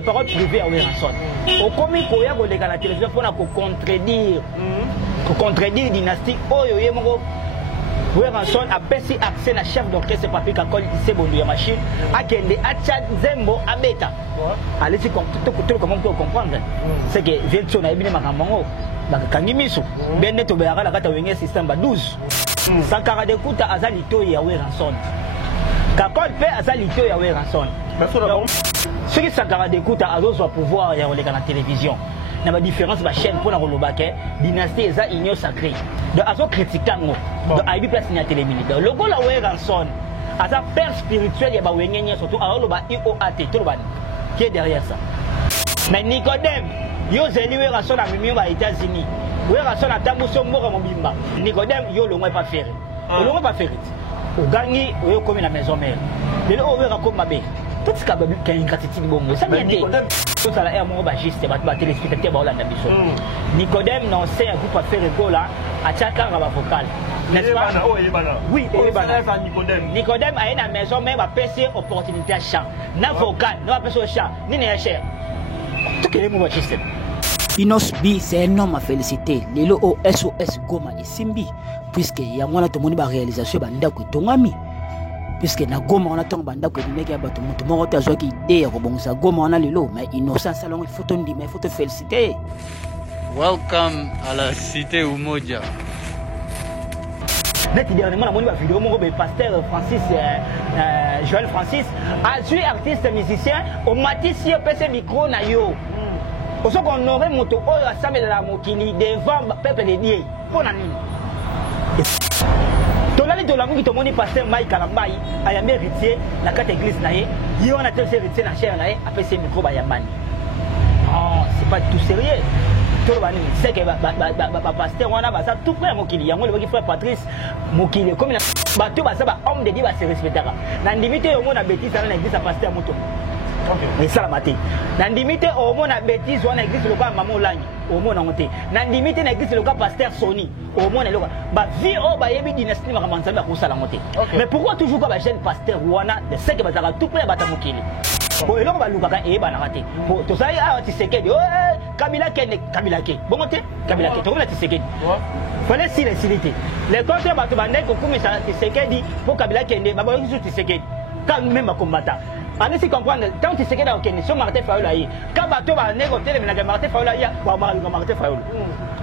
porte parole privé à Weranson au commis koya koleka na télévision pour contredire dynastie oyo yemoko Weranson a baissé accès na chef d'orchestre Papi Kakol Sebondo ya machine akende acha Zembo abeta allez-y comment pour comprendre c'est que Velson a ebine makambo bakangi miso bende to bayaka la kata wenge système ba 12 Sankara de Kuta azalito ya Weranson Kakol pe azalito ya Weranson ce qui Sankara de Kuta azozo pouvoir ya koleka na télévision na ba différence ba chaîne pour na kolobake dynastie eza union sacrée de azo critiquer ngo de aibi place na télémini de logo la Weranson asa père spirituel ya ba wengenye surtout aloba IOAT tout le ban qui est derrière ça mais Nicodème yo zeli Weranson a mimi ba États-Unis Weranson a tambuso moko mobimba Nicodème yo le moins pas faire le moins pas faire au gagner yo comme na maison mère le o wera comme mabe tout ce qui a une gratitude bon ça bien dit tout ça là est mon bagiste ba téléspectateur ba Hollande biso Nicodème non c'est un groupe à faire là à chaka ba vocal n'est-ce pas oui Nicodème a une maison même va passer opportunité à chant na vocal na passer au chant ni na cher tout que les mon bagiste Inos B, c'est un homme à féliciter. Lelo o SOS Goma et Simbi, puisque y a moins de monde à réalisation banda que tongami. Puisque na Goma on attend banda que mec ya bato mutu moko ta zoki idée ko bonsa Goma on a lelo mais innocent salon il faut te dire mais il faut te féliciter. Welcome à la cité Umoja. Net dernièrement on a vu vidéo mon pasteur Francis Joël Francis a tué artiste musicien au matisi PC micro na yo. Au second on aurait moto oyo assemble la mokili devant peuple de Dieu. Pour nani? Tolali de la mouki tomoni pasteur Mike Kalambai ayambe héritier la carte église naé yi on a tel héritier na chair naé après ces micro ba yambani. Oh, c'est pas tout sérieux. Tout bani c'est que pasteur on a ba ça tout frère mokili yango le frère Patrice mokili comme la bato ba ça ba homme de Dieu ba se respectera. Na ndimité yo mona bêtise na église pasteur moto. Mais ça la maté. Dans limite au moins na bêtise on église le cas maman Langi au moins monté. Dans limite na église le cas pasteur Sony au moins le cas. Ba vie au ba yebi dynastie ma kamanza ba ko sala monté. Mais pourquoi toujours pas ba jeune pasteur wana de ce que ba ta tout près ba ta mokili. Bon eloko ba lukaka e ba na raté. Pour to ça a Tshisekedi Kabila Kene Kabila Ke. Bon monté Kabila Ke to la Tshisekedi. Fallait si les les contre ba to ba nek ko kumisa Tshisekedi pour Kabila Kene ba ba ki Tshisekedi. Quand même combattant. Allez-y comprendre, tant que c'est que dans le Martin Fayoul aïe, quand bateau va négocier les Martin Fayoul aïe, Martin Fayoul.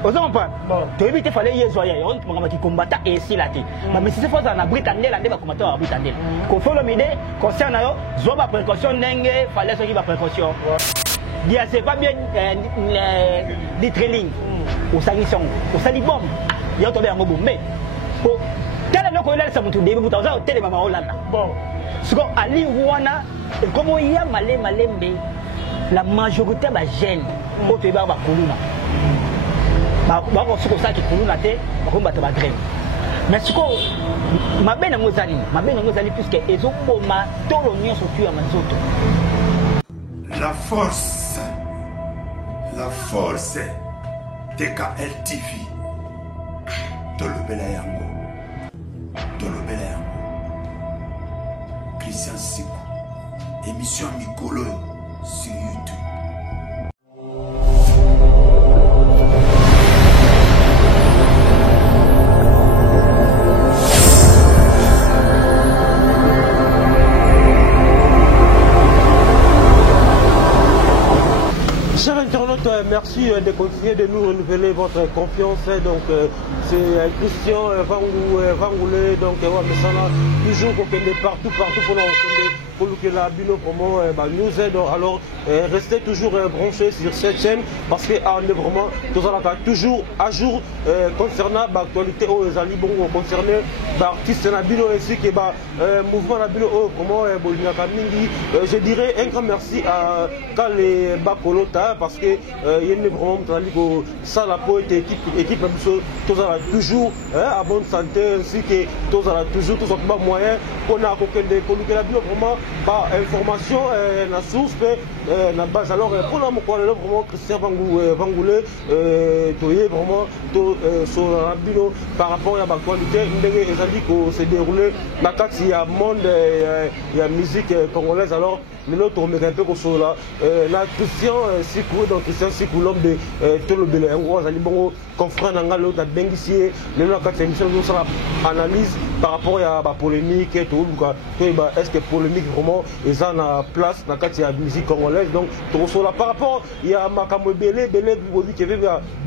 Vous en pas? Tu évites fallait y zoyer, on m'a qui combattant et si la tête. Mais si c'est faux, on a Britannique, on va combattre en Britannique. Qu'on fait le midi, concernant eux, zoba précaution, n'engue, fallait ce qui va précaution. Dis c'est pas bien les trailling, au salissons, au salibom, il y a tombé un mot mais pour tel est le colère, ça me tout début, vous avez tel maman Hollande. Bon. Ce qu'on a dit, comment il y a malembe, la majorité va gêne. Au Théba va couler. Ce qu'on sait qui coule la tête, on va te battre. Mais ce qu'on m'a bien en puisque ils ont pour ma tout l'oignon sur tuer à Manzoto. La force, TKL TV, Tolobela Yango, Tolobela Yango. Christian Sikou, émission Mikolo sur YouTube. Chers internautes, merci de continuer de nous renouveler votre confiance. Donc, c'est Christian Vangoulé, donc, toujours qu'on est partout pour nous la bino promo news. Alors, restez toujours branchés sur cette chaîne parce qu'on est vraiment toujours à jour concernant l'actualité aux alibons concernés l'artiste Nabino ainsi que mouvement Nabino comment je dirais un grand merci à Kale Bakolota parce que il y a vraiment ça la poète équipe toujours à bonne santé ainsi que toujours tout simplement moyen qu'on a la bino vraiment ba information na source na base. Alors pour la mokwalelo vraiment Christian Vangoulé toyé vraiment to sur la bino par rapport à l'actualité ndenge ezali ko se dérouler na kati ya monde ya musique congolaise. Alors les autres on met un peu sur là la Christian Sikou, donc Christian Sikou, l'homme de Tolobele Ngo azali bongo confrère nanga l'autre à Bengissier les autres kati émission nous sera analyse par rapport à la polémique et tout est-ce que polémique vraiment est en place dans la musique congolaise. Donc tout là par rapport il y a makambo belé qui veut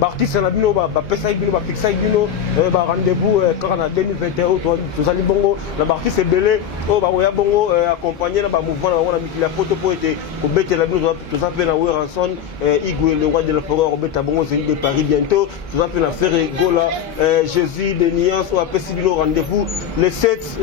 artiste na bino ba pesa bino ba fixa bino ba rendez-vous quand en 2021 tous ali bongo na artiste belé o ba oya bongo accompagner na ba mouvement na mikila photo pour être ko bete la bino tous ça na Weranson Igwe le roi de la forêt Robert bongo Zénith de Paris bientôt tous ça na faire Gola Jésus de Niance ou apesi bino rendez-vous le 7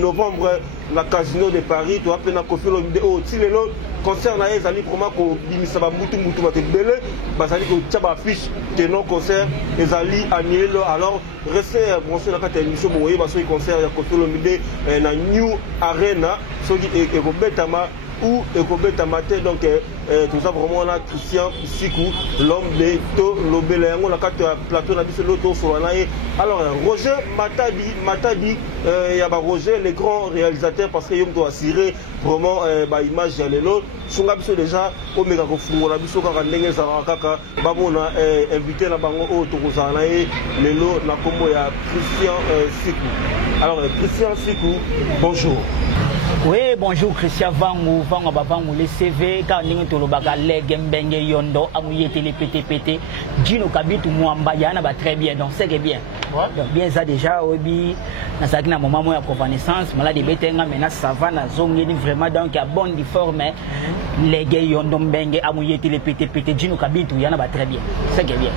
novembre la Casino de Paris, tu as appelé na Kofi Olomide au Tilelo concert na ezali vraiment ko bimisa ba mutu ba tebele bazali ko tchaba affiche de non concert ezali annulé. Alors restez branché na kata émission boye ba so concert ya Kofi Olomide na New Arena soki ekobetama ou ekobetama te. Donc tout ça vraiment on a Christian Sikou, l'homme de Tolobele yango na kata plateau na biso loto so na. Alors Roger Matadi il y a Roger le grand réalisateur parce que yom doit assurer vraiment ba image ya lelo sunga biso déjà o meka ko fungola biso kaka ndenge za kaka bamona invité na bango o tokozana lelo na kombo ya Christian Sikou. Alors Christian Sikou, bonjour. Oui, bonjour Christian Vangu le CV, quand nous avons le Mbenge Yondo, Amouye Télé PT, Gino Kabitu Mwamba Yana, très bien, donc c'est bien. Donc bien ça déjà, Obi, dans un moment où il y a connaissance, malade de Betenga, maintenant ça va, na zone vraiment donc il y a bonne forme, les gars Yondo Mbenge, Amouye Télé PT, Gino Kabitu Yana, très bien, c'est bien.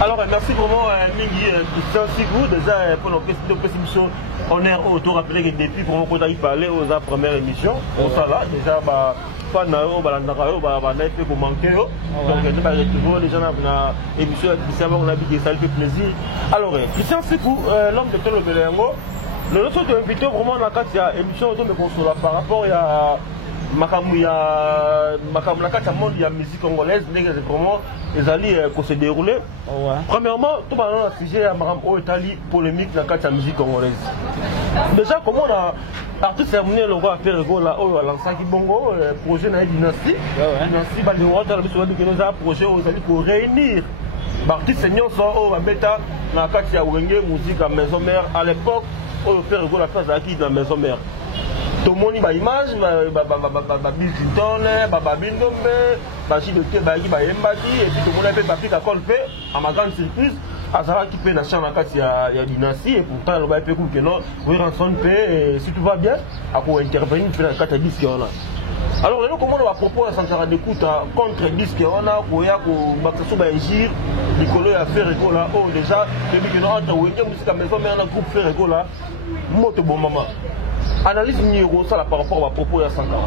Alors merci vraiment Mingi Christian Sikou, déjà pour nos questions, on est autour après que depuis pour qu'on aille parler aux premières émissions, on ça là déjà bah pas naïo balandakayo bah naïf pour manquer donc je vais retrouver les gens dans l'émission Christian on a dit que ça fait plaisir. Alors Christian Sikou, l'homme de Tolobele Ngo, le autre invité vraiment dans la émission autour de consola par rapport à makamou na kati ya monde ya musique congolaise ndenge comment les alliés qu'on se dérouler. Premièrement tout le monde a sujet à makamou Italie polémique na kati ya musique congolaise. Déjà comment on a artiste terminé le roi faire là au lancaki bongo projet na dynastie dynastie ba de roi la biso de nous a projet aux alliés pour réunir artiste nyonso au beta na kati ya wenge musique à maison mère à l'époque au faire la place acquis dans maison mère. Tout le monde a image, Bill Clinton, Bindombe, Bachi de Tebagi, Embadi, et puis tout le monde a fait papier à colper, à ma grande surprise, à savoir qui peut la chambre en cas il y a dynastie, et pourtant le bail peut que non, oui, rançon paix, et si tout va bien, à pour intervenir, faire la carte à 10 qu'on a. Alors, nous, comment on va proposer à Sankara d'écoute contre 10 qu'on a, pour y avoir Baksasso Baïgir, Nicolas a fait là, oh déjà, depuis que nous avons entre musique à maison, mais on a un groupe fait là, moto bon maman. Analyse numéro ça par rapport à propos de Sankara.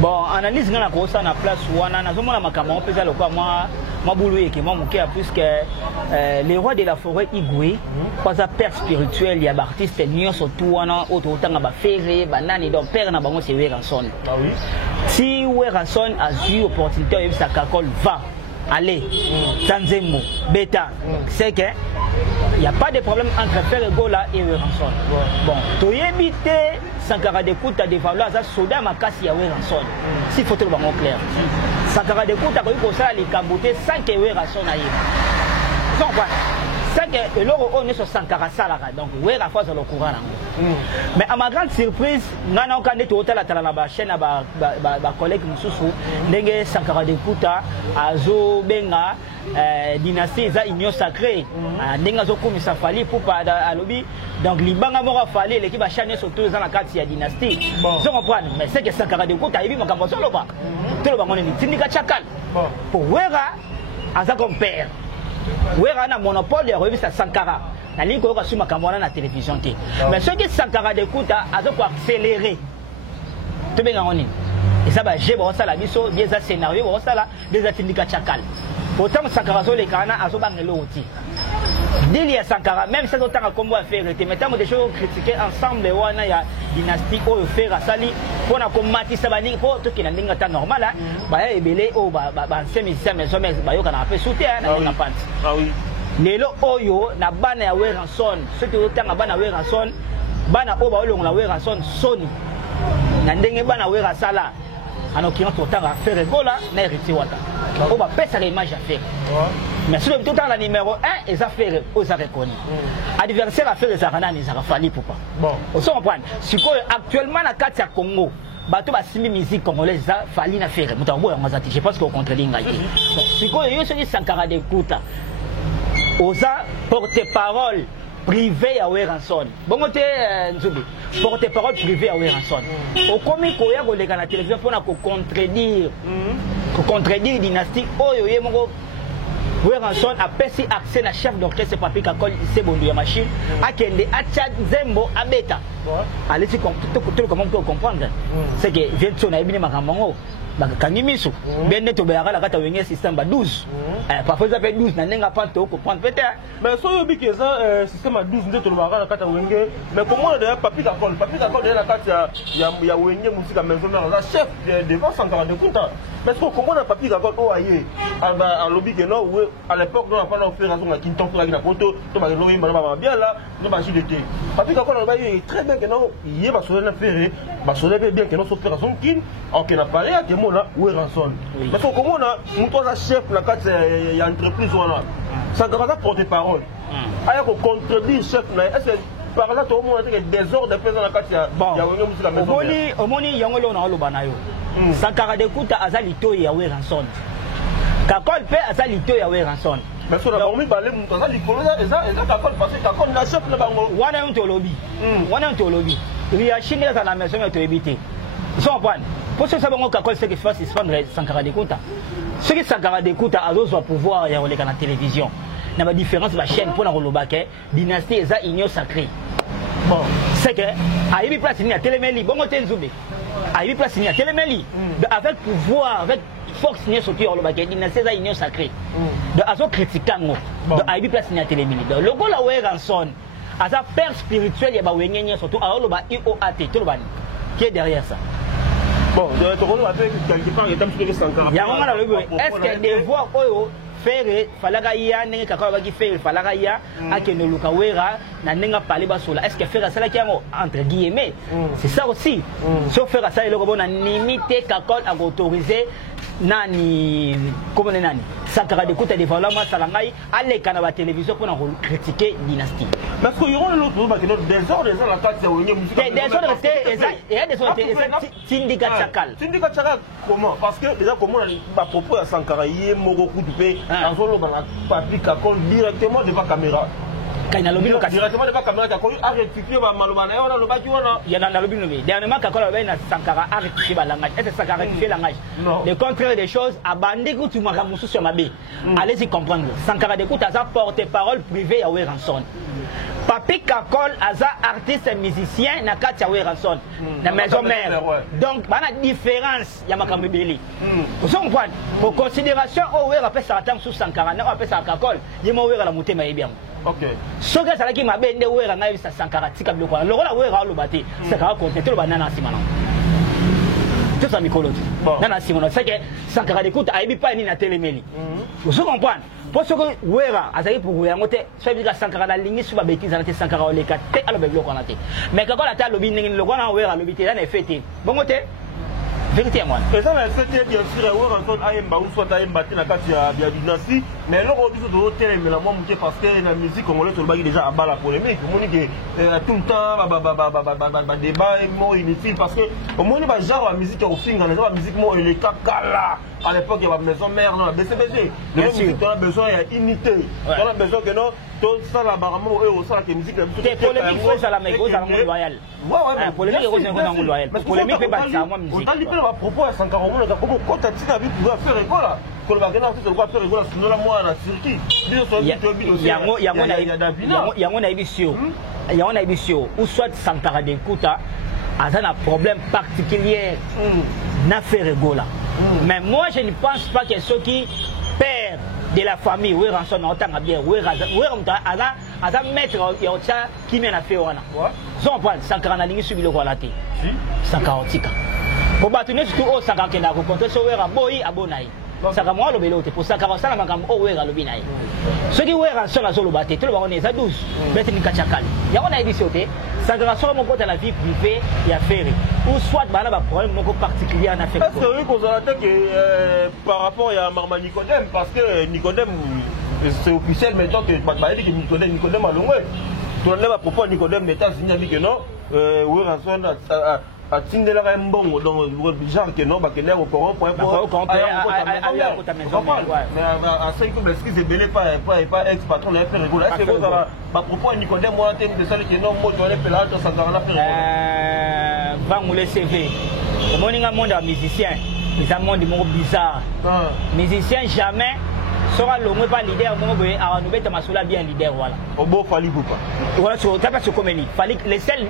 Bon, analyse na ko ça na place wana na zomona makama opeza lokwa moi boulou et que moi mon cas puisque les rois de la forêt Igwe pas à père spirituel il y a artiste nion surtout wana ototanga ba ferré banani donc père na bango c'est Weranson. Ah oui. Si Weranson a eu opportunité de sa cacole va allez Tanzemo bêta c'est que il n'y a pas de problème entre Ferregola et Weranson. Bon, tu éviter Sankara d'écoute à des valeurs à soda ma casse à Weranson. Si faut te le voir clair. Sankara d'écoute à ça les caboter sans que Weranson aille. Donc voilà. C'est que l'euro on est sur Sankara Salara donc Wera fois dans le courant. Mais à ma grande surprise, nous avons quand on est à la chaîne à ma collègue Moussou, Nenge Sankara d'écoute à Zo Benga dynastie za union sacrée Nenga Zo comme ça fallait pour pas à lobby donc libanga mora fallait l'équipe a chaîne surtout dans la carte ya dynastie. Je comprends mais c'est que Sankara d'écoute a eu mon campo solo pas. Tout le monde est syndicat chakal. Pour Wera à sa compère. Wera na monopole de revue Sankara. La ligne qu'on a sur ma caméra na télévision. Mais ce qui Sankara d'écoute a quoi accélérer. Tout bien en ligne. Et ça va j'ai bon ça la biso des scénarios bon ça là des syndicats chakal. Pourtant Sankara zo les kana azo bangelo outil. Dili ya Sankara, même si autant combo à faire, mais tant de choses critiquer ensemble, on a dynastie au faire à Sali, pour na combattre ça bani, pour tout qui n'a pas temps normal, bah et belé au bah ancien musicien mais jamais bah yo qu'on a fait sauter na pante. Ah oui. Lelo oyo na bana ya Weranson, ceux qui autant na bana Weranson, bana o ba olong la Weranson soni. Na ndenge bana Werasala, en l'occurrence autant à faire gola na héritier wata. On va perdre sa image à faire. Mais si le tout dans la numéro 1, ils ont fait aux reconnus. Adversaire a fait les aranas, ils ont fallu pour pas. Bon, on se comprend. Si actuellement la carte à Congo, bateau va signer musique congolaise, ça fallu na faire. Je pense qu'on contredit ngaï. Si quoi, il y a celui Sankara de Kouta, osa porte-parole privé à Weranson. Bon, on est porte-parole privé à Weranson. Au comique, on y a la télévision pour contredire. Contredire dynastie oyo ye moko Weranson a perçu accès na chef d'orchestre Papi Kakol c'est bon de machine a kende a chat zembo a beta allez si tout comment on comprendre c'est que vient son a bien makambo bakangi miso bende to bayaka la kata wenge système ba 12 parfois ça fait 12 na nenga pas to comprendre peut-être mais so yo bi que ça système à 12 ndeto bayaka la kata wenge mais comment d'ailleurs Papi Kakol de la kata ya wenge musique maison mère la chef devant Sankara de Kunta mais comment on a Papi Kakol o aye à lobby que non à l'époque on a pas offert raison à Kinton pour la photo to ba loyer madame bien là no ba jidete Papi Kakol on va très bien que non il va sur la faire ba sur bien que non sur opération kin OK na parlé à que là Weranson parce que comment on a un chef la carte il y a entreprise voilà ça grave porte-parole alors qu'on contredit chef là est-ce que par là tout le monde a des désordre de dans la carte il y a une musique la maison omoni yongolo na olobana yo Sankara de Kouta azalito ya Weranson Kakol pe azalito ya Weranson mais sur la bombe balé mon azalito eza Kakol parce que Kakol na chef na bango wana on lobby riachine za na maison to éviter ils sont en point pour ce que ça va Kakol c'est que face il se prendre Sankara de Kouta ce qui Sankara de Kouta a besoin pouvoir ya oleka na télévision na ba différence ba chaîne pour na rolobake dynastie eza union sacrée bon c'est que a eu place ni à téléméli bongo tenzube a eu place ni à téléméli avec pouvoir avec force ni sorti rolobake dynastie eza union sacrée de azo critiquant de a eu place ni à téléméli de logo la Weranson asa père spirituel ya ba wenyenye surtout a roloba IOAT tout le ban qui est derrière ça. Bon, je te retrouve avec quelque part et t'as Sankara. Est-ce que des voix faire falaga ya nenga kakaba ki faire falaga ya akeno lukawera na nenga pale basola est-ce que faire ça qui entre guillemets c'est ça aussi sauf faire ça le robot na limiter Kakol à autoriser nani comment nani Sankara de Kouta devant la masse salangai aller kana ba télévision pour critiquer dynastie parce que yoro l'autre ba que désordre la carte ya wenge musique désordre et désordre syndicat chakal comment parce que déjà comment ba propos à Sankara yé moko kutupe azolo ba Papi Kakol directement devant caméra kaina lobi directement devant caméra ka ko a rectifier ba maloba na yona loba ki wana ya na lobi lobi dernièrement Kakol ba na Sankara a rectifier ba langage est-ce que Sankara rectifier langage le contraire des choses abandé que tu maka musu sur mabe allez-y comprendre Sankara de Kouta za porte-parole privé ya Weranson Papi Kakol aza artiste et musicien na kati ya Weranson na maison mère donc bana différence ya makambo beli vous comprenez pour considération au Wera pe sa tam sous Sankara na pe sa Kakol yemo Wera la mutema yebiam OK so que ça la ki mabende Wera ngai sa Sankara tika biloko lo la Wera lo bati Sankara contenter lo banana simana tout ça mikolo nana simana c'est que Sankara de Kouta aibi pas ni na téléméli vous comprenez pour ce que Wera azali pour yango te so bi ka Sankara la ligne sur ba bêtise na te Sankara oleka te alo be biloko na te mais Kakol ata lobi ndenge lo na Wera lobi te na fete bongo te vérité moi et ça va c'était bien sûr Weranson ayemba ou soit ayemba te na kati ya dynastie mais loko biso to télé mais la moi muté parce que la musique congolaise to bagi déjà à bas la polémique on dit que tout le temps débat est moins inutile parce que au moins ba genre la musique au finga la musique moi il est kakala à l'époque il y avait maison mère non BCBG la musique on a besoin il y a unité on a besoin que non tout ça la baramo eux ça la musique c'est polémique faut la mec aux amours loyal ouais polémique aux amours loyal polémique peut battre ça moi musique à propos à Sankara on a comment quand tu as dit pouvoir faire école là quand va gagner tu dois faire école sinon la moi na circuit yango na ebisio yango na ebisio ou soit Sankara de Kouta a un problème particulier na faire école mais moi je ne pense pas que ceux qui perdent de la famille oui rançon na otanga bien oui aza maître ya otia kimi na fait wana son point Sankara na lingi subilo kwa lati Sankara otika po bato ne surtout o Sankara ke na rencontrer so wera boyi abonai Sankara mo lobelo te pour Sankara sala makambo o wera lobi nai ceux qui wera rançon na zo lobate to lo ba za 12 bête ni kachakali ya ona édition te Sankara so mo côté la vie privée ya faire ou soit bana ba problème moko particulier na faire est-ce que vous avez que par rapport à Marma Nicodème parce que Nicodème c'est officiel maintenant que Nicodème a longé tu as à propos Nicodème mais t'as dit que non oui rançon a tindela ka mbongo donc genre que non ba que là au coron point pour mais à 5 comme excuse de belé pas ex patron là faire rigolo est-ce que vous avez à propos Nicodème moi t'es de ça que non moi dois aller là ça dans la faire va mouler CV au moninga monde à musicien les monde monde bizarre musicien jamais sera l'homme pas leader mon boy à nous mettre masula bien leader voilà au beau fali pas voilà sur t'as pas ce comédie fali les seuls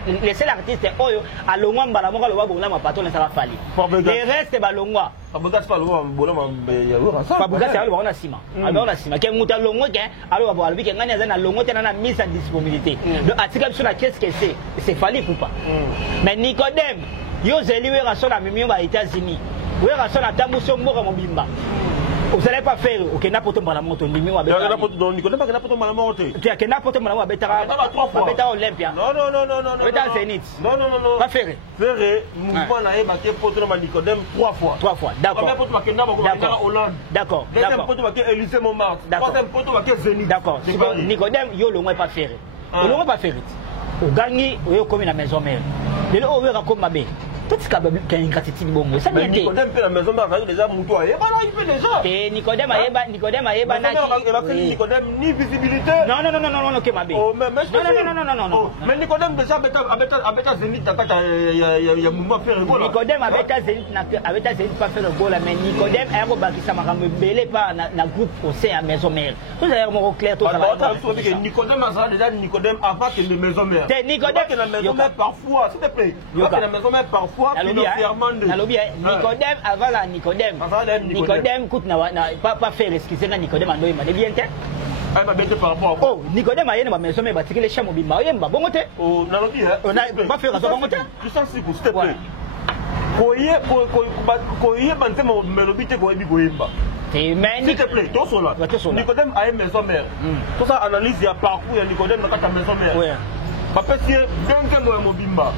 artistes oyo à longwa mbala moko lo babonga ma patron ça va fali les restes ba longwa Fabugas pas longwa bolama ya Fabugas ya lo na sima alors na sima ke muta longwa ke alors ba balo bi ke ngani za na longwa tena na mise en disponibilité donc atika biso na qu'est-ce que c'est fali pas mais Nicodème yo zeli we raso na mimi ba États-Unis we raso na tambuso mboka mobimba vous n'allez pas faire ok n'importe quoi la moto ni moi avec donc Nicodème pas n'importe quoi la moto tu as que n'importe quoi la moto betara betara Olympia non betara Zénith non pas faire mouvement na eba ke poto na Nicodème 3 fois d'accord d'accord poto ba ke ndabo ba Hollande d'accord deuxième poto ba ke Élysée Montmartre troisième poto ba ke Zénith d'accord Nicodème yo le moins pas faire le moins pas faire au gagner yo comme la maison mère le o wera comme mabe tout ce qui est ingratitude bon ça bien dit Nicodème fait la maison mère déjà muto et bah là il fait déjà et Nicodème ayeba na Nicodème ni visibilité non que mabe oh mais non mais Nicodème déjà abeta Zénith takata ya mouvement faire rigolo Nicodème abeta Zénith pas faire rigolo mais Nicodème a ko bakisa makambo belé pas na groupe au sein à maison mère tout ça mon clair tout ça Nicodème a déjà Nicodème avant que les maisons mères Nicodème que la maison mère parfois s'il te plaît que la maison mère parfois Nicodème avant la Nicodème coûte pas faire excuser na Nicodème ando yema bien te ay ba bête par rapport oh Nicodème ayene ba maison mais ba tikele chamo bimba yemba bongo te oh na lobi hein on a pas faire ça bongo te tu sens s'il te plaît koye bante mo melobi te koyebi koyemba s'il te plaît tout cela Nicodème a une maison mère tout ça analyse ya parcours ya Nicodème na kata maison mère ba pesi bien que mo bimba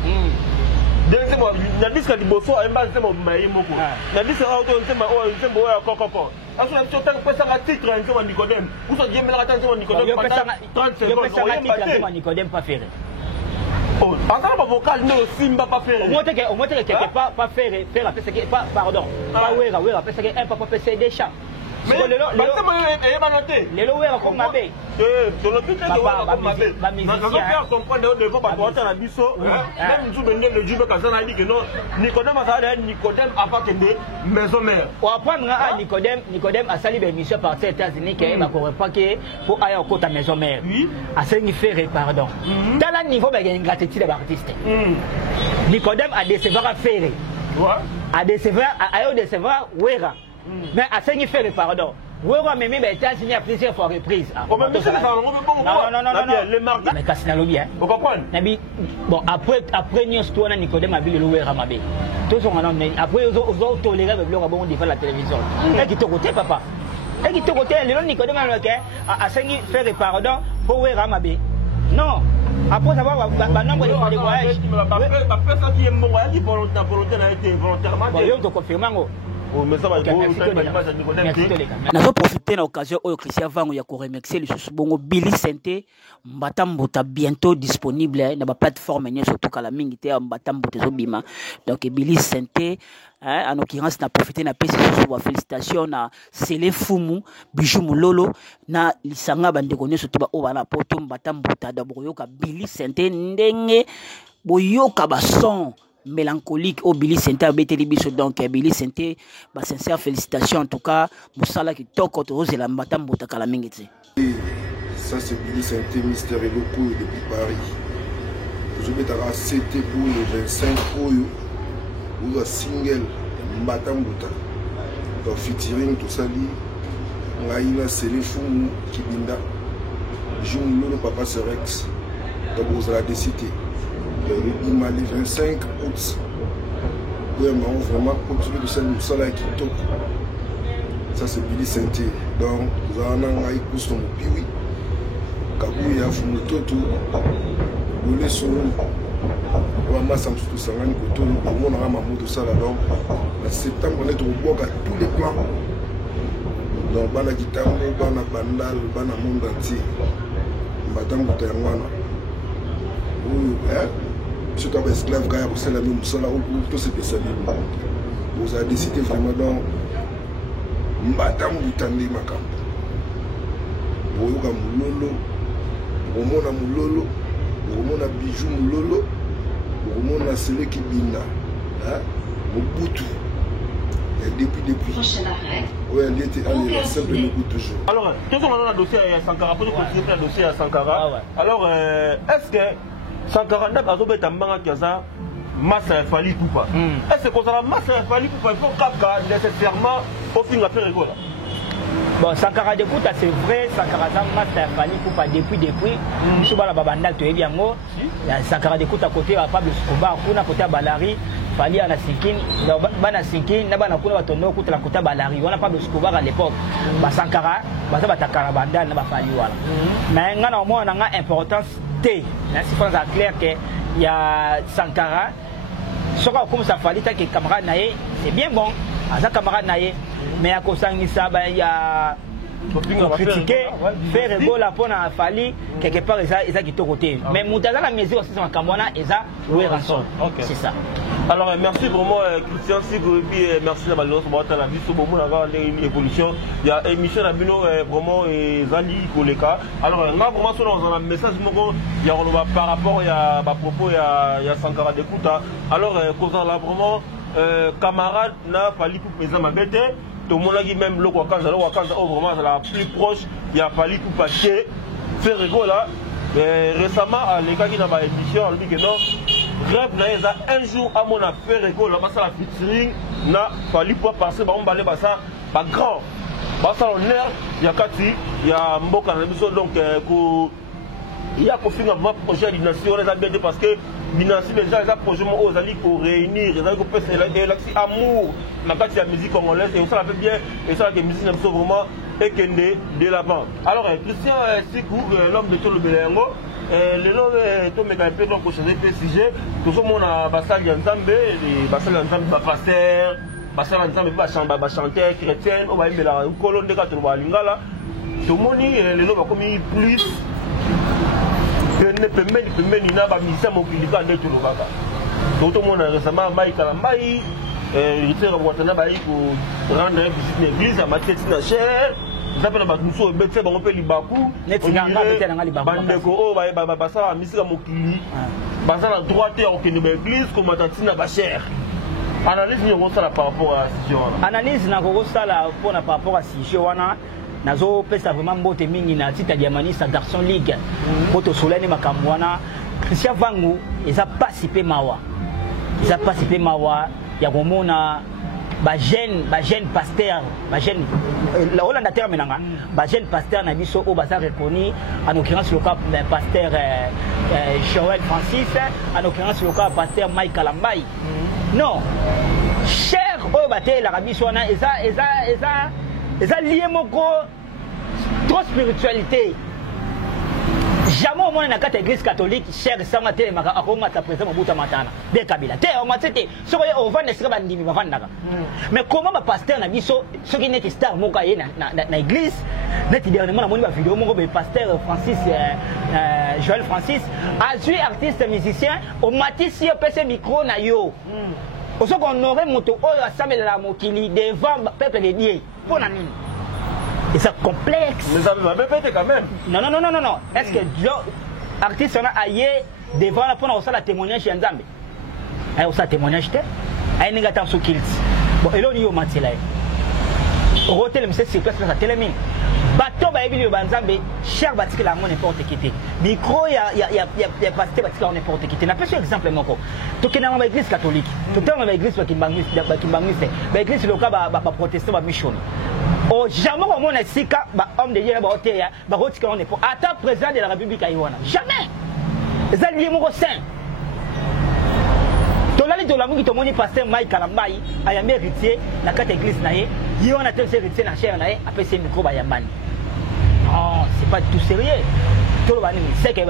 deuxième na disque liboso a mbase mo mayi moko na disque auto nsema o nsembo ya kokoko aso na tota pesa ka titre nsembo Nicodème ou so diemela ka nsembo Nicodème pendant 30 secondes yo pesa ka titre Nicodème pas faire oh encore pas vocal no simba pas faire au moins quelque pas faire la pesa pas pardon pas wera pesa que un papa pesa des chats mais le wera comme mabe sur le but de faire comprendre de quoi pas na biso même tout bengue le jube kazana dit que non Nicodème a Nicodème a pas que maison mère on apprendre à Nicodème a sali émission par les États-Unis qui va correct pas que pour aller au côté maison mère a sali faire pardon dans le niveau de ingratitude des artistes Nicodème a décevoir à faire a décevoir wera mais à sali faire pardon wera même les États-Unis a plusieurs fois reprise non les marques mais Cassina lobby hein vous comprenez bon après news toi na Nicodème a vu le wera mabe tout son nom après ils ont toléré le blog bon devant la télévision et qui te côté papa et qui te côté le Nicodème a sali faire pardon pour wera mabe non après avoir nombre de voyages ça qui est bon qui volontaire a été volontairement yo te confirmer nazo profiter na occasion oyo Christian Vango ya ko remercier le sous bongo Billy Sente Mbatambuta bientôt disponible na ba plateforme nye surtout kala mingi te Mbatambuta zo bima donc Billy Sente en occurrence na profiter na pesi sous ba félicitations na Sele Fumu Bijou Mulolo na lisanga bandeko nye surtout ba o bana poto Mbatambuta d'abord yoka Billy Sente ndenge boyoka ba son mélancolique au Billy Sente Betelibiso donc Billy Sente ba sincère félicitations en tout cas musala ki toko to zela Mbatambuta kala mingi. Ça c'est Billy Sente Mystère et Loco depuis Paris. Je vais t'avoir c'était pour le 25 Oyo ou le single Mbatambuta donc featuring tout ça li ngaïna Séléfou Kibinda, Joumlolo Papa Serex, donc vous allez décider. Le Mali 25 août, oui, mais on vraiment continué de cette salle qui top. Ça c'est Billy Sainté. Donc, vous avez un aïe pour son piwi. Kabouya, Fumototo, Boulé Solo. Vraiment, ça me tout ça. Tout le monde a un tout ça là. Donc, en septembre, on est au bord à tous les plans. Donc, Bana Gitango, Bana Bandal, Bana Monde entier. Madame Boutayangwana. Oui, hein? Surtout avec esclave, quand il y a la même chose là, tout c'est spécial. Vous avez décidé vraiment donc, Madame Boutandi Makam. Boyoka Moulolo, Bomona Moulolo, Bomona Bijou Moulolo, Bomona Seleki Binda, Mobutu. Et depuis. Oui, elle était allée la seule de Mobutu toujours. Alors, qu'est-ce qu'on a dans le dossier à Sankara? Pour continuer le dossier à Sankara. Alors, est-ce que Sankara n'a pas été un Kaza Massa Fali Poupa? Est-ce que ça Massa Fali Poupa, il faut qu'il nécessairement au fin de la période? Bon, Sankara de Kouta, c'est vrai, Sankara Massa Fali Poupa depuis. Souvent la Babanda, tu es bien mot. Sankara de Kouta côté à Pablo Escobar, Kuna côté à Balari, Fali à la Sikin, Bana Sikin, Nabana Kuna Tono, Kouta la côté à Balari. On a Pablo Escobar à l'époque. Sankara, Batakara Banda, n'a pas fallu. Mais on a au moins une importance. C'est pas clair qu'il y a Sankara. Ce comme ça fallait que camarade naïe, c'est bien bon. À sa camarade naïe, mais à cause de ça, il y a critiquer, faire rigolo la peau à Fali, quelque part, ils ont quitté côté. Mais Moutaza la mesure aussi sur Camona, ils ont loué rançon. C'est ça. Alors merci vraiment Christian Sigo et puis merci à Balos pour la vie sur beaucoup une évolution. Il y a émission à Bino vraiment Zali Koleka. Alors là vraiment sur un message il y a par rapport à propos il y a Sankara de Kouta. Alors causant là vraiment camarade n'a fallu pour mes amis bête. Tout le monde a dit même le Wakanza vraiment la plus proche. Il y a fallu pour passer faire rigolo là. Récemment les gars qui n'ont pas émission on dit que non. Rêve n'a un jour à mon affaire rigolo là parce que la featuring n'a fallu pas passer par un balai ça pas grand. Parce qu'on il y a Kati, il y a Mboka dans l'émission donc il y a qu'au final un projet d'ination les a bien dit parce que l'ination déjà les a projet aux alliés pour réunir les alliés pour faire l'amour dans la musique congolaise et ça la fait bien et ça la musique n'aime vraiment et Kende de l'avant. Alors Christian Sikou l'homme de tout le Belengo le nom de Tom Mekapé donc pour changer le sujet tout le monde a Bassal Yanzambe et Bassal Yanzambe pasteur Bassal Yanzambe va chanter chrétien on va aimer la colonne de Katou Lingala tout le monde le nom va comme plus ne peut même n'a pas mis ça mon client de tout le baba tout le monde récemment Mike Kalambai il était remonté pour rendre visite l'église à ma tête na cher ça peut pas nous sauver bête on peut libaku bandeko oh ba ça misika mokili ba ça la droite au kende l'église comme tatina ba cher analyse ni on ça par rapport à situation analyse na ko ça là pour par rapport à situation wana nazo pesa vraiment mbote mingi na tita diamani sa garçon ligue moto solene makamwana Christian Vangu ils a participé mawa ya komona ba jeune pasteur ba jeune la Hollande terme nanga ba jeune pasteur na biso o baza reconnu en l'occurrence le cas pasteur Joël Francis en l'occurrence le cas pasteur Mike Kalambai non cher o baté la biso na eza lié moko trop spiritualité. Jamais au moins dans la église catholique, cher sama te maka akoma ta président Mobutu Matana. De Kabila. Te on m'a dit so on va ne sera pas ndimi bavanda. Mais comment ma pasteur na biso ce qui n'est star moka ye na église, net dernièrement na moni ba vidéo moko be pasteur Francis Joël Francis a joué artiste musicien au matisi PC micro na yo. Au second on aurait moto oyo asamela la mokili devant peuple de Dieu. Pour la mine. Et c'est complexe. Mais ça va répéter quand même. Non. Est-ce que l'artiste a aillé devant la pour la témoignage chez Nzambe? Il y a un témoignage. Il y a un témoignage sur Kilt. Bon, et là, il y a un matériel. Au hôtel, c'est sur place, c'est télémine. Bateau, il y a un Nzambe, cher bâti que la main n'importe qui. Micro, il y a pasteur bâti que la main n'importe qui. On a fait un exemple encore. Tout le monde dans l'église catholique. Tout le monde dans l'église qui est l'église locale, protestant, mission. Oh, jamais au monde sika homme de Dieu ba oteya ba rotika on est pour ata président de la République aïwana. Jamais. Ça lié mon sein. Tolali de la mungi to moni pasteur Mike Kalambai ayambe héritier na carte église naé. Yi on a tel héritier na chair naé après c'est micro ba yambani. Oh, c'est pas tout sérieux. Tout le monde sait que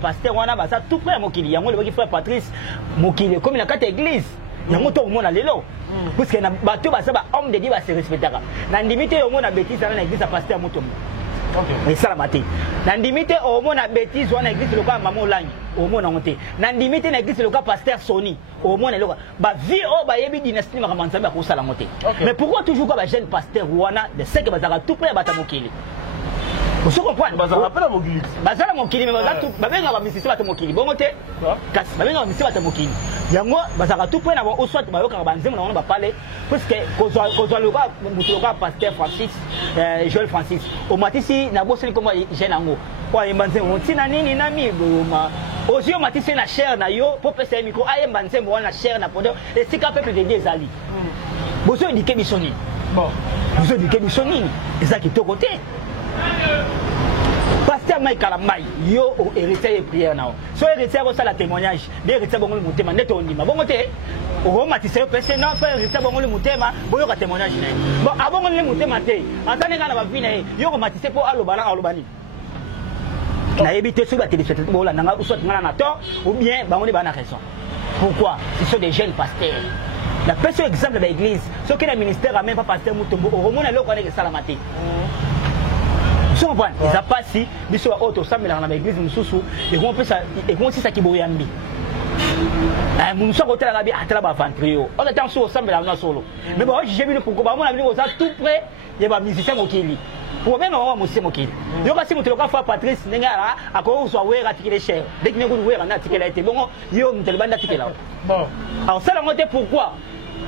pasteur on a ça tout près mokili. Yango le frère Patrice mokili comme la carte église. Yango to mona lelo. Parce que na bato ba ça ba homme de Dieu va se respecter. Na ndimité au mona bêtise na église pasteur motomo. OK. Mais ça la maté. Na ndimité au mona bêtise on église le cas maman langi. Au mona monté. Na ndimité na église le cas pasteur Sony. Au mona le ba vie o ba yebi dynastie makamanza ba ko sala monté. Mais pourquoi toujours quoi ba jeune pasteur wana de ce que ba tout près ba tamokili. Vous comprenez? Bazala pas la mokili. Bazala mokili mais bazala tout babenga ba misisi ba tamokili. Bongo te? Kasi babenga ba misisi ba tamokili. Yango bazala tout près na ba oswat ba yoka ba nzemu na wana ba parler parce que kozwa loka mutu loka pasteur Francis Joël Francis. O matisi na boseni comme jeune ango. Kwa yembanzemu tina nini na mi boma. Ozio matisi na chair na yo pour pesa micro ayemba nzemu wana chair na podo et sika peuple de Dieu zali. Bozo dike bisoni. Bon. Bozo dike bisoni. Ezaki to côté. Pasteur Mike Kalambai, yo héritier et prière nao. So héritier ko sala témoignage, des héritier bongo le mutema neto ondima. Bongo te, o matise pese na frère héritier bongo le mutema, boyo ka témoignage na. Bon abongo le mutema te, atane kana ba vina yo ko matise po alobana alobani. Na éviter sur la téléspectateur bo la nanga ou soit ngana na tort ou bien bango ne bana raison. Pourquoi? Ce sont des jeunes pasteurs. La personne exemple de l'église, ce que le ministère a même pas pasteur mutombo, au romona le connaît que salamate. Ils n'ont pas si, ils sont auto, ça, mais dans l'église, nous sommes, et on peut ça, et on sait ça qui bouille en vie. Nous sommes au tel à la bafantrio. On est en solo, ça, mais là, on a solo. Mais bon, j'ai vu le pourquoi, on a vu ça tout près, il y a un musicien Mokili. Pour même avoir un musicien Mokili. Il y a aussi mon téléphone, Patrice, Nengara, à quoi on soit oué, ratiquer les chers. Dès qu'il y a un oué, on a tiqué la été. Bon, il y a un téléphone ratiqué là. Bon. Alors, ça, la montée, pourquoi?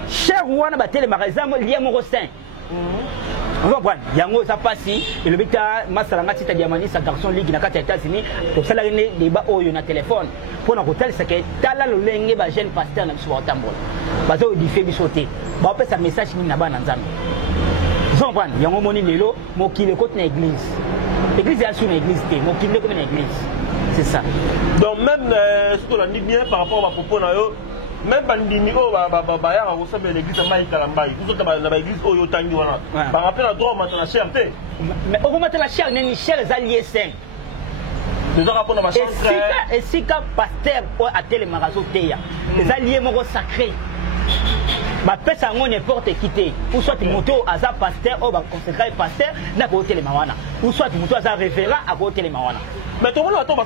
Cher ou on a battu les magasins, lié à mon rostin. Vous comprenez? Yango ça passe et le bita masalanga tita diamani sa garçon ligue na kati États-Unis to sala ne débat oyo na téléphone pour na hotel c'est que tala lo lenge ba jeune pasteur na biso tambola bazo diffé bisoté ba pesa message ni na bana nzambe. Vous comprenez? Yango moni lelo mokile côté na église ya sous na église té mokile côté na église c'est ça. Donc même ce qu'on a dit bien par rapport à propos na yo même bandimi o ba ya ko sabe l'église Mike Kalambai tout ça na l'église oyo tangi wana par rapport à droit maintenant cherté mais on va mettre la chair ni cher les alliés saints les rapport na machin et si ka pasteur a tel magazo teya les alliés moko sacré ba pesa ngo n'importe quitter ou soit moto aza pasteur ou ba consacré pasteur na ko tel mawana ou soit moto aza révérend à ko tel mawana. Mais tout le monde attend ba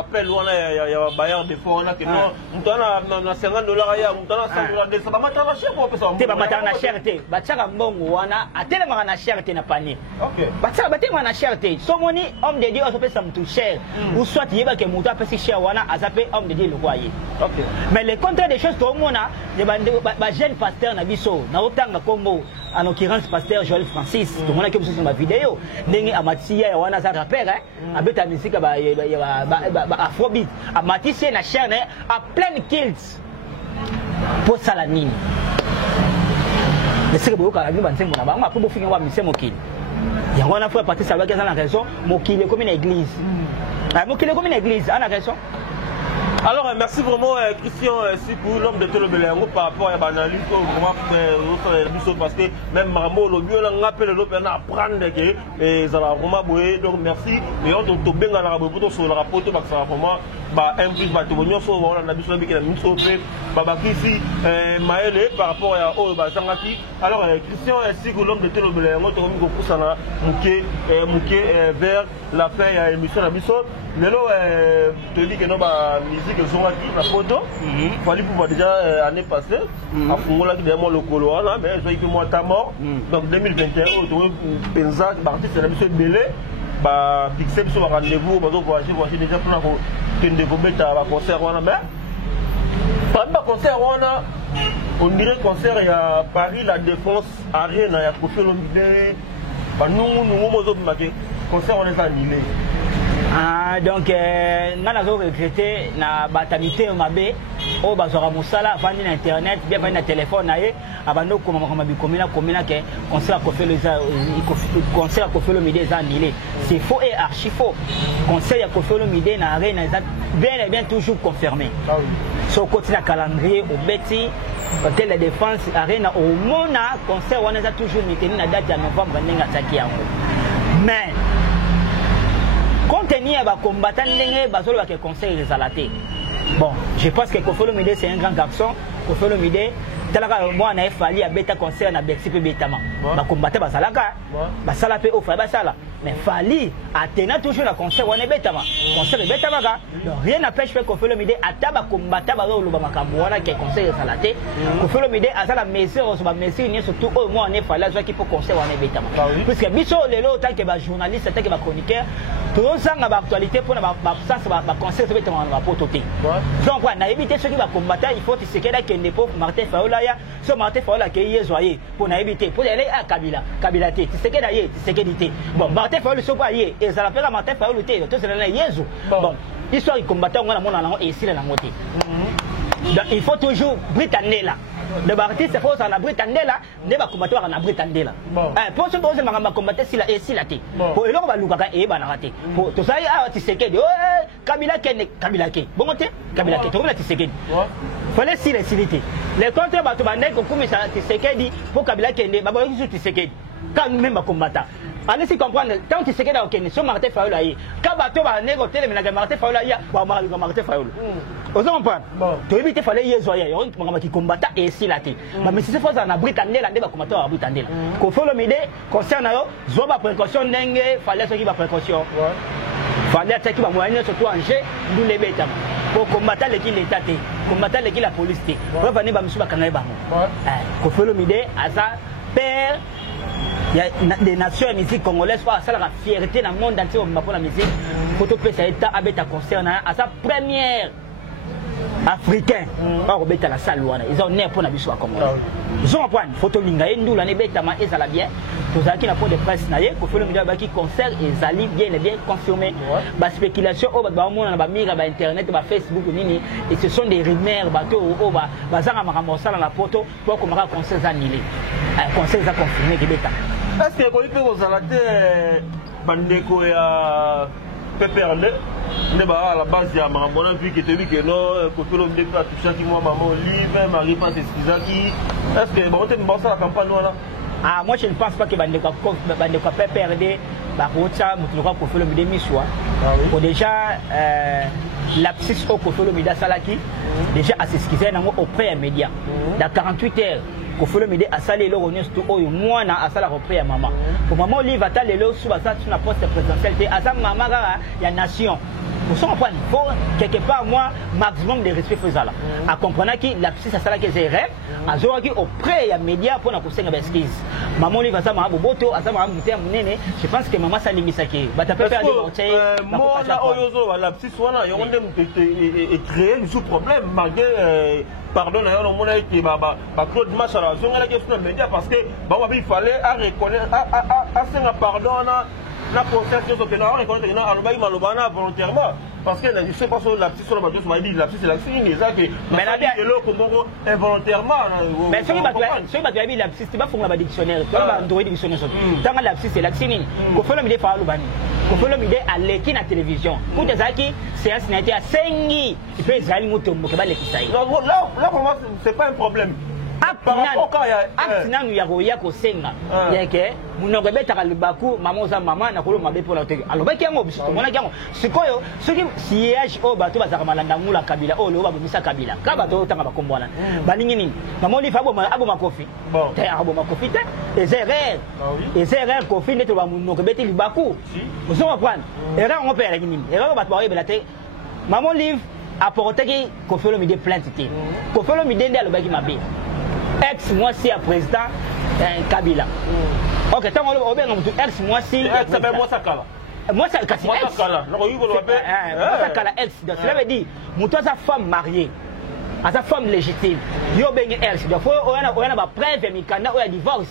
appel wana ya bayar de fonds na que non mutana na $50 ya mutana $100 ça ba matana cher pour pesa te ba matana cher te ba tsaka mbongo wana atele ma na cher te na panier. OK. Ba tsaka ba te ma na cher te so moni homme de Dieu on pesa mutu cher ou soit yeba ke mutu apesi cher wana azape homme de Dieu le croyé. OK. Mais le contraire des choses to mona ba jeune pasteur na biso na otanga kombo en l'occurrence pasteur Joël Francis tout le monde qui sur ma vidéo ndenge amatia ya wana za rappeur abeta musique ba afrobeat amatisé na chaîne à plein kills pour salanine de ce que boka ni banze mona ba ngapa bo finga wa mise mokili yango na fois partir ça va que ça na raison mokili comme une église mokili comme une église ana raison. Alors merci vraiment Christian Sikou l'homme de Tolobele par rapport à l'analyse vraiment parce que même Maramo le mieux on appelle l'autre à apprendre que et ça va vraiment bouer donc merci et on te bien dans la rapport sur le rapport parce que ça va vraiment un plus ba témoignage sur on a besoin de la mise au fait baba ici Maëlle par rapport à au Bazangaki. Alors Christian Sikou l'homme de Tolobele on te remet beaucoup ça na muké vers la fin à émission la biso lelo te dis que non ba musique ils sont acquis la photo fallait pouvoir déjà année passée à Fongola qui derrière le colo là mais ils ont moi ta mort donc 2021 on pensa partie c'est la mission belé ba fixer sur rendez-vous ba voici déjà plan ko te développer ta concert wana mais pas concert wana on dirait concert il y a Paris la Défense Arena il y a Kofi Olomide ba nous mozo maké concert on est annulé. Donc, nous avons regretté la batamité mabe oh bazora musala vandi na internet bien vandi na téléphone naé abando koma bikomina ke concert ko fait concert ko fait le midi annulé c'est faux et archi faux concert ko fait le midi na arena bien toujours confirmé so côté la calendrier au beti hôtel de défense arena au mona concert on a toujours maintenu na date de novembre ninga taki yango mais compte tenu ya ba combattant ndenge bazolo ba ke concert rezalate. Bon, je pense que Kofi Olomide c'est un grand garçon. Kofi Olomide, talaka moi na fali a beta concert na Bercy pe betama. Ba combattre ba salaka, ba sala pe ofa ba sala. Mais fali atena toujours la concert wana betama. Concert betama ga. Donc rien n'empêche que Kofi Olomide ataba combattre ba lo ba makambo wana ke concert salate. Kofi Olomide azala mesure so ba mesure ni surtout au moi na fali azwa ki pour concert wana betama. Parce que biso lelo tant que ba journaliste tant que ba chroniqueur tozanga ba actualité pour ba absence ba concert betama na pototé. Donc on a évité ceux qui va combattre il faut que là que pas Martin Faola ya so Martin Faola qui est joyeux pour na éviter pour aller à Kabila té tu sais que d'ailleurs tu sais que dit bon Martin Faola so pas yé et ça l'appelle Martin Faola té tout c'est là yezo bon histoire combattant on a mon na et ici là ngoté donc il faut toujours Britannique là le artiste c'est faut ça la Britannique là ne va combattre na Britannique là pour ce poser ma combattre si la et si la té pour eloko ba lukaka e ba na raté pour tout ça ah tu sais que Kabila ke bon té Kabila ke to na tu sais que fallait si les civilités les contre bato bandai ko kumisa Tshisekedi pour Kabila kende baba yoki Tshisekedi quand même ba combattant allez si comprendre tant Tshisekedi au Kenya so Martin Faola yi ka bato ba nego tele na Martin Faola ya ba Martin Faola vous comprendre to éviter fallait yezoya yo ngama ki combattant et si la té mais si c'est faut na Britannique là ba combattant à Britannique ko faut le mide concernant yo zo ba précaution ndenge fallait ce qui ba précaution fallait attaquer ba moyen surtout en jeu nous les betama pour combattre l'État, combattre la police. Pour venir à Moussa Kangaï Bamo. Kofi Olomide, à ça, père, il y a des nations musiques congolaises, à ça la fierté dans le monde entier, pour la musique. Photo P, ça a été à concernant à sa première africain. Or, à la salle, ils ont né pour la musique congolaise. Ils ont un point, photo Lingaï, nous l'année bêtement, et ça l'a bien. Tous qui n'a pas de presse naïe, Kofi Olomide qui concert et Zali bien et bien confirmé. La spéculation au internet, Facebook, et ce sont des rumeurs, bateaux, bazar à la photo pour qu'on m'a concert annulé. Concert a confirmé que bêta. Est-ce que vous pouvez vous arrêter Bandeko et PPRD? À la base, il y a un vu qui te dit que non, Kofi Olomide a touché qui moi, maman Olive, Marie Passe Esquizaki. Est-ce que vous avez pensé à la campagne là? Ah, moi je ne pense pas que Bandeko PPRD va Kofi Olomide miswa. Déjà, l'abscisse au Kofi Olomide Salaki, déjà à s'esquiser auprès des médias. Dans 48 heures, Kofi Olomide a salé le renews tout au moins à sala auprès de maman. Pour maman Olive a talé le sous la poste présidentielle, à sa maman, il y a nation. Pour ça, il faut quelque part, moi, maximum de respect faisant là. À comprendre que l'abscisse à sala qui est erreur, à Zoraki auprès des médias pour nous conseiller des excuses. Maman Olive a sa maman Boboto, a sa maman Moutéa Mounene, je pense que maman Salim Misaki. Bah, t'as pas fait des moi, là, l'abscisse, voilà, il y a créé du sous-problème, malgré. Pardon, Claude Mach à la zone de médias parce que il fallait reconnaître, à pardon, la concession que nous reconnaître volontairement. Parce que je ne sais pas si la petite m'a dit la petite mais involontairement. Mais ce qui m'a dit la petite, c'est pas pour le dictionnaire. Tu vas Android dictionnaire. Tant que la petite, c'est l'accès. Qu'on fait le midi par l'Ubani. Qu'on fait le midi à l'équipe à la télévision. Pour des acquis, c'est un signaté à 5 000. Il peut être allé mouton pour que les qui là, pour moi, c'est pas un problème. Acte nous y a qu'au Senga. Il y a que nous n'avons pas le Bakou, maman, maman, n'a pas le pour la télé. Alors, c'est quoi ce qui siège au bateau à Zaramalanda, Moula Kabila, oh, le Babisa Kabila, Kabato, Tamakombona, Baningini, maman, il faut Aboma Kofi. Bon, t'es Aboma Kofi, et c'est rare. Et c'est rare Kofi, n'est pas mon bêté du Bakou. Vous en comprenez? Et là, on perd la guinée. Et là, on va te la télé. Maman livre a porté Kofi Olomide plainte. Kofi Olomide est le Baki Mabé. Ex moi si à président Kabila. Ok, tant on va ex moi si. Ex s'appelle Moussa Kala. Moussa Kala. Moussa Kala ex. Cela veut dire, Moussa sa femme mariée à sa femme légitime yo bengi elle c'est faut on a ba preuve mikanda o ya divorce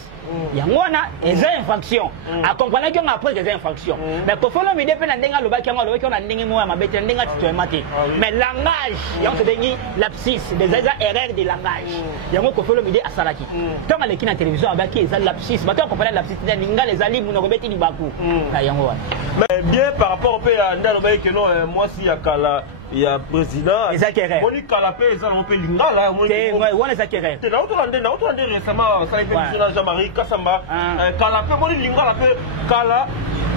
yango wana eza infraction a comprendre que après des infractions mais ko folo mi dépend ndenga lobaki yango lobaki on ndengi mo ya mabete ndenga titoyema te mais langage yango bengi lapsus des erreurs de langage yango ko folo mi de asalaki tant à l'équipe na télévision abaki eza lapsus bato comprendre lapsus ninga les ali muno kobeti ni baku na yango wana mais bien par rapport au pays à ndalo bayi que non moi si ya kala ya président Ezakere moni kala pe eza na pe lingala moni wana Ezakere te na auto récemment ça fait président Jean-Marie Kassamba kala pe moni lingala pe kala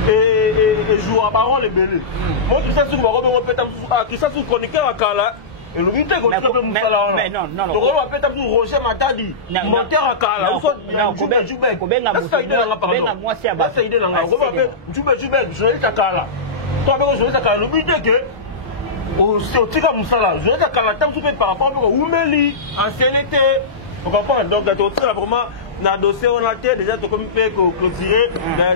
et jouer baron les belé moi tout ça sur ba ko pe tam qui ça sur chroniqueur kala et le but est qu'on peut musala mais non donc on va peut-être Roger Matadi monteur à kala ou soit kobenga moi c'est aba ça idée là on va jube jouer ta kala toi avec jouer ta kala le but est que au tika musala jouer ta kala tam super par rapport au umeli ancienneté on comprend donc tout ça vraiment na dossier on a été déjà tout comme fait clôturer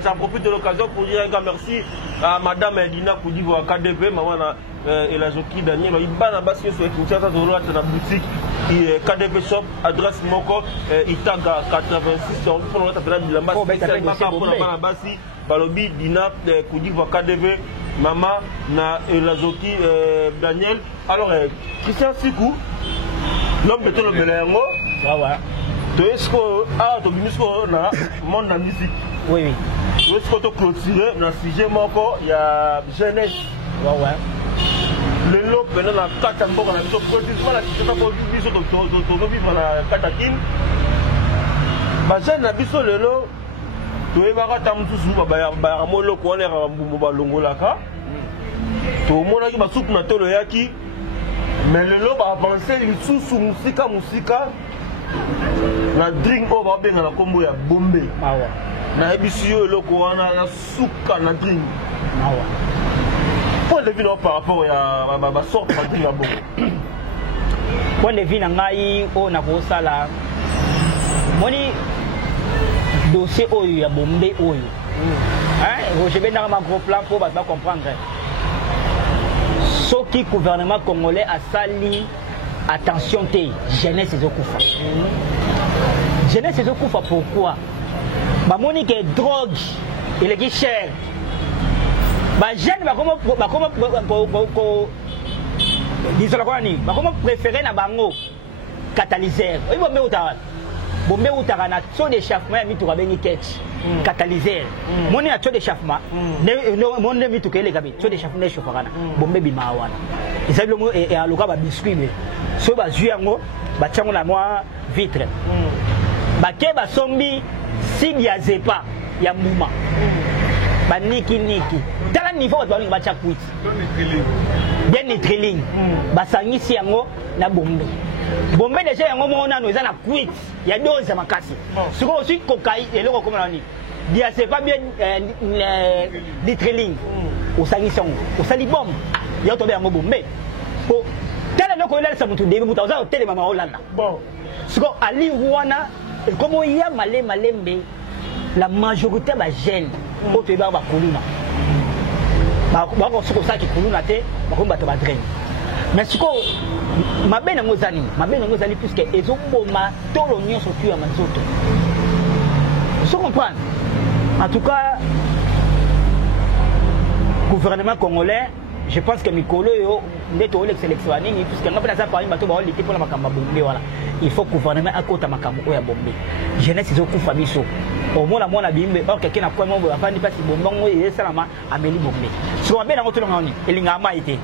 j'en profite de l'occasion pour dire un grand merci à madame Edina pour dire voir KDP maman et la jockey Daniel il bana basi sur Kinshasa zolo na boutique et KDP shop adresse moko Itaga 86 on peut notre appel de l'ambassade pour la basi balobi Dina pour dire voir KDP maman na et la jockey Daniel alors Christian Sikou l'homme de tout le Belengo tu es ce que tu es na monde de la musique oui tu es ce que tu clôturer dans sujet moko il y a jeunesse le lot pendant la carte moko na biso précisément la situation pour biso to vivre na katakin ba jeune na biso le lot to e ba ka mususu ba molo ko na mbumbu ba longolaka to mona ki ba soupe na tolo yaki mais le lot ba avancer lisusu musika na drink o ba benga na kombo ya bombe awa na ebisi yo eloko wana na suka na drink awa point de vue par rapport ya ba sorte de drink ya bombe point de vue na ngai o na ko sala moni dossier oyo ya bombe oyo je vais dans ma gros plan pour ba comprendre ce qui gouvernement congolais a sali attention te jeunesse ezokufa jeunesse ezokufa pourquoi bamoni ke drogue eleki cher bajeune bakoma préféré na bango catalyseur oyi bombe utaka na taux d'échauffement ya mituka bengi ketch catalyseur moni na taux d'échauffement monde mituka eleka be taux d'échauffement eshofaka na bombe bima wana ezali lomo aloka babiscuit be so bazwi yango batiango na mwa vitre bake basombi sidi ya zepa ya mbuma banikiniki tala niveau bato balingi batia kwiti bien nitriling basangisi yango na bombe bombe deja yango monano eza na kwiti ya dose makasi sikoyo oswi kokai eloko komona nini diazepa bien nitriling osangisi yango osali bombe ya otobe yango bombe po tala eloko olalisa motu debi moto aza kotelema maolanda sikoyo ali wana ekomo ya malembe la majorité ba jeune oyo toyeba bakuluna bakosuka osaki kuluna te bakomi bato badrene mais sikoyo mabe nango eza nini mabe nango ezali puisque ezoboma tolo nyonso tu ya manzoto so comprendre en tout cas gouvernement congolais je pense que mikolo yo nde toolekisa lekisa nini puisque nga mpe naza parmi bato baolite mpona makambo ya bombe wana il faut gouvernement akota makambo oyo ya bombe jeunesse ezokufa biso omona mwana bimbe or keke na kwe mo afandi pasi bombongo esalama ameli bombe so mabe nango tolonga nini elingaka mai te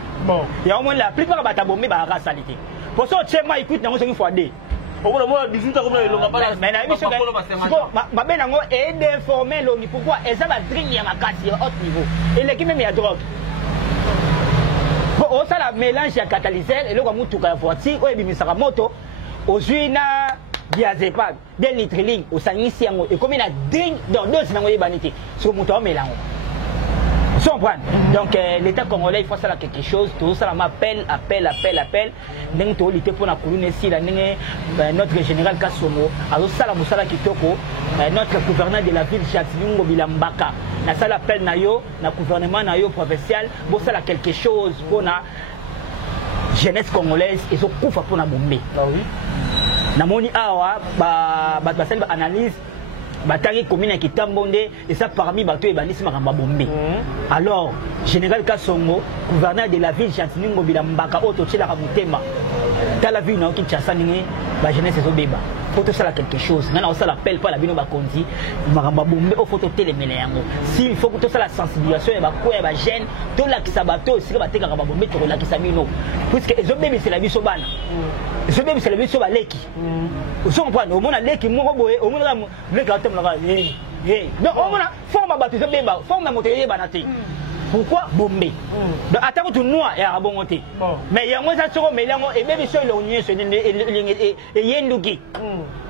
yango moni la plupart bata bombe baaka sali te po so otie mai ikuti nango soki fois de okola mona 18 comme elonga bana mais na biso mabe nango edéforme elongi pourquoi eza badrink ya makasi ya haut niveau eleki meme ya drogue au ça la mélange ya catalyseur et le mutuka ya voiture oyo ebimisaka moto ozwi na diazepam bien nitriling osangisi yango ekomi na drink donc dose nango yebani te soki moto aomela yango so comprendre donc l'état congolais il faut sala quelque chose tozosala ma appel ndenge toolite mpona kuluna esila ndenge notre général Kasongo azosala mosala kitoko notre gouverneur de la ville Chatinungo Bilambaka nasala appel na yo na gouvernement na yo provincial bosala quelque chose mpona jeunesse congolaise ezokufa mpona bombe. Namoni awa basali baanalyse batangi commune ya Kitambonde eza parmi bato ebandisi makambo ya bombe. Alors général Kasongo, gouverneur de la ville Chantini Ngobila Mbaka oyo totielaka motema tala ville na Kinshasa ndenge ba jeunesse ezobeba. Faut tout ça quelque chose. Ngana osala appel pas la bino bakonzi makambo ya bombe o faut totelemela yango. Si il faut que tout ça la sensibilisation ya bakoya ya ba jeune to la kisabato esika batekaka ba bombe to la kisabino. Puisque ezobebisela biso bana. Ezobebisela biso baleki. Oso comprendre au mona leki moko boye au mona leki atemla donc au mona forme bato ezobeba forme motoye banate. Pourquoi bomber? Donc attends tout noir et à bon côté. Mais il y a moins de choses mais il y a et même sur l'onion sur et yenduki.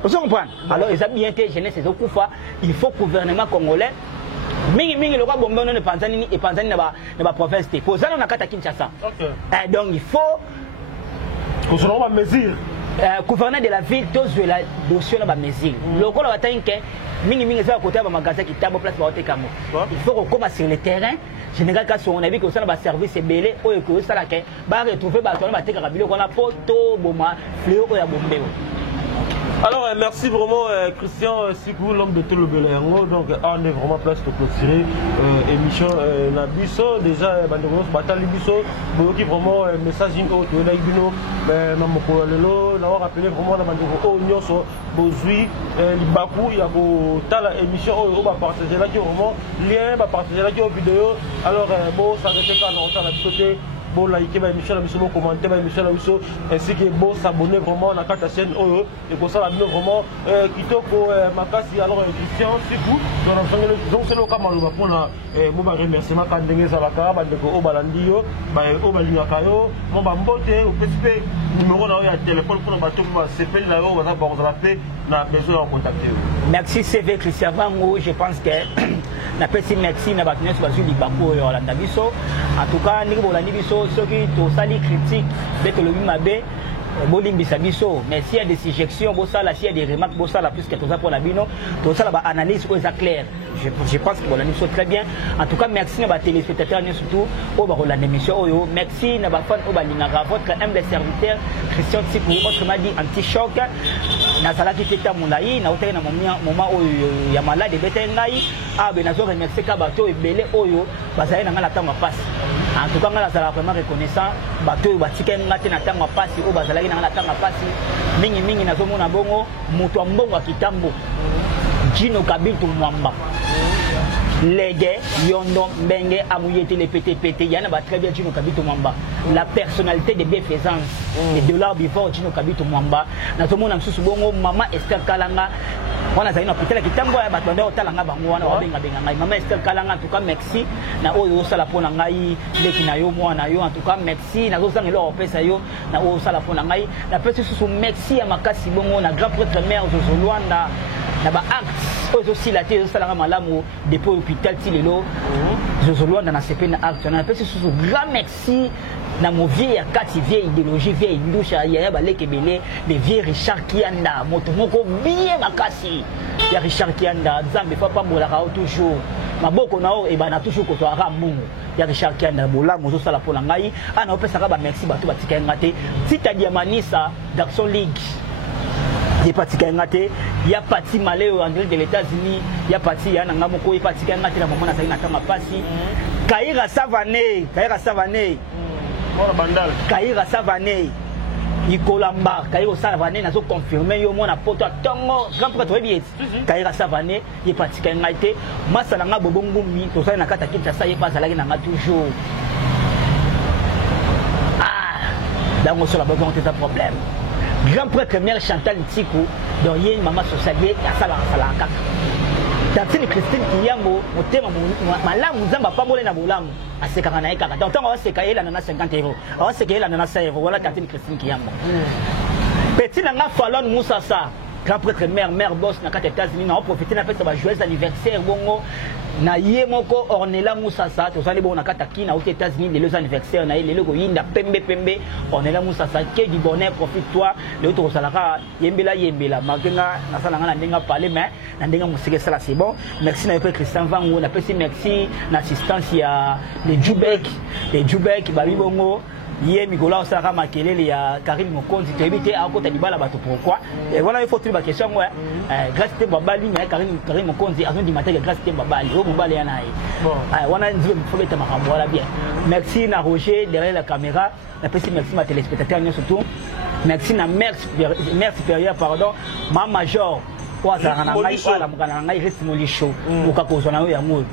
Vous comprenez? Alors ils ont bien été jeunesse c'est au Koufa, il faut gouvernement congolais mingi le roi bomber non Panzani et Panzani na ba province te. Posana na kata Kinshasa. Donc il faut qu'on soit en mesure gouverneur de la ville tous la dossier na mesure. Le ko la batanke mingi ça à côté ba magasin qui tabo place ba otekamo. Il faut qu'on commence sur le terrain. Général Kasson on a vu que ça va service belé oyo ko ça la ke ba retrouver ba to na batekaka biloko na poto boma fléau oya bombe. Alors merci vraiment Christian Sigou, l'homme de tout le Beléango. Donc on est vraiment place de clôturer émission Nabiso déjà bandeko batali biso boki vraiment message au to na ibino na moko lelo na rappeler vraiment na bandeko o nyoso bozui libaku ya ko tala émission o ba partager là qui vraiment lien ba partager là qui vidéo. Alors bon ça reste quand on tala biso te bon liker ba émission na biso bon commenter ba émission na biso ainsi que bon s'abonner vraiment na carte chaîne oyo et pour ça la bien vraiment kitoko makasi. Alors Christian Sigou donc c'est le cas maloba pour na mo ba remerciement ka ndenge za la ka ba ndeko o balandi yo ba o balingaka yo mo ba mbote o PSP numéro na yo ya téléphone pour ba to ba CPL na yo za ba rappeler na besoin de contacter. Merci CV Christian Vango, je pense que na pesi merci na bakines bazu libako yo la ndabiso en tout cas ndiko bolandi biso soki to sali critique dès que le mabe bolimbisa biso mais s'il y a des suggestions bosala s'il y a des remarques bosala plus que tout ça pour la bino tout ça ba analyse ou ça clair. Je pense que bolandi biso très bien. En tout cas merci na ba téléspectateurs surtout au ba rolande émission oyo merci na ba fan au ba lingaka votre humble serviteur Christian Sigou autrement dit anti-choc na salaki teta mulai na oteka na moment oyo ya malade bete ngai abe nazo remercier ka bato ebele oyo bazali na ngala tanga passe. En tout cas ngala sala vraiment reconnaissant bato batika ngate na tanga passe o bazalaki na ngala tanga passe mingi nazo mona bongo mutu mbongo akitambo Jino Kabitu Mwamba Lege Yondo Mbenge Amouyete les pété yana ba très bien Jino Kabitu Mwamba la personnalité de bienfaisance et de l'art vivant Jino Kabitu Mwamba na tomona msusu bongo mama Esther Kalanga wana zaina pitela kitambo ya bato ndio talanga bango wana wabenga ngai mama Esther Kalanga en tout cas merci na oyo sala pona ngai leki na yo mwana yo en tout cas merci na zo sangelo opesa yo na oyo sala pona ngai na pesi susu merci ya makasi bongo na grand prêtre mère Zozo Luanda na ba acte oyo aussi la télé sala malamu depuis hôpital Tilelo Zozo Luanda na CP na acte na pesi susu grand merci na mo vieille kati vieille idéologie vieille ndusha ya ba lekebele de vieux Richard Kianda moto moko bien makasi ya Richard Kianda Nzambe papa mbola ka toujours maboko na o e bana toujours ko to ara mungu ya Richard Kianda bola mozo sala pona ngai ana opesa ka ba merci bato batika ngate tita diamanisa d'Action League il y a parti malheur en de les États-Unis, il y a parti ya nanga moko il parti ngate na moment na saina tanga pasi Kaira Savane Mora bandal Kaira Savane Nicolamba Kaira Savane nazo confirmer yo mona poto tongo grand prêtre bien Kaira Savane il parti ngate masala nga bobongo mi to saina kata Kinshasa il passe là nanga toujours dans sur la besoin de problème. Grand prêtre mère Chantal Ntikou donc il y a une maman socialiste à sala kaka Tantine Christine Kiyambo motema malamu nzamba pambola na bolamu asekaka na ekaka donc on va se kaela na 50 €. On va se kaela na 100 €. Voilà Tantine Christine Kiyambo. Petit nanga Fallon Moussassa grand prêtre mère boss na kata États-Unis na profiter na fête ba joyeux anniversaire bongo na ye moko Ornella Moussassa to sali bon na kata ki na aux États-Unis les anniversaires na le logo yinda pembe Ornella Moussassa que du bonheur profite-toi le to salaka yembela makenga na sala ngana ndenga parler mais na ndenga musike sala c'est bon merci na pe Christian Vango na pe merci na assistance ya les Jubek ba bongo Yé Migola Osaka Makelele ya Karim Mokonzi tu éviter à côté du bala bateau pourquoi et voilà il faut trouver la question moi grâce à Babali mais Karim Mokonzi a dit matin grâce à Babali au Babali yana bon on a dit faut mettre ma voilà bien merci na Roger derrière la caméra merci ma téléspectateurs surtout merci na mère supérieure pardon ma major kwa za na ngai wala mukana ngai reste mo lisho ukakozwa na ya mo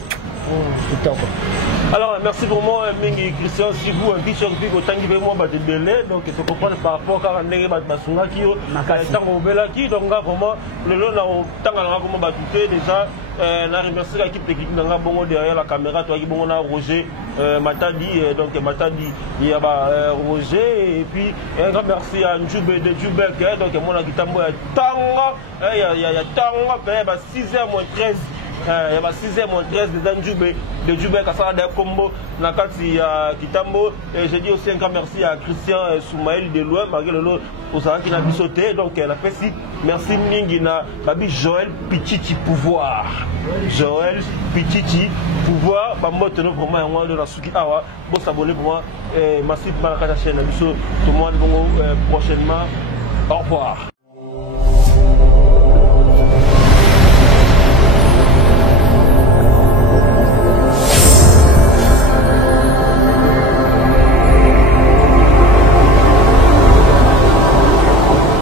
kitoko. Alors merci vraiment Mingi Christian si vous un petit surpris au temps qui veut moi battre belé donc il faut comprendre par rapport à ndenge basunga ki yo tango bela ki donc vraiment le lo na tanga na comment battre déjà na remercier l'équipe technique nga bongo derrière la caméra toi qui bongo na Roger Matadi donc Matadi il y a Roger et puis un grand merci à Njube de Jubek donc mon akitambo ya tanga il y a tanga ba 6h-13 il y a 6h-13 de Djoubé Kassara de Combo Nakati Kitambo et je dis aussi un grand merci à Christian Soumaël de loin malgré le lot pour ça qui n'a pas sauté donc elle a fait si merci Mingina Babi Joël Pichichi Pouvoir Joël Pichichi Pouvoir Bambote vraiment un de la Suki Awa bon s'abonner pour moi et massif Malakata chaîne tout le monde bon prochainement au revoir.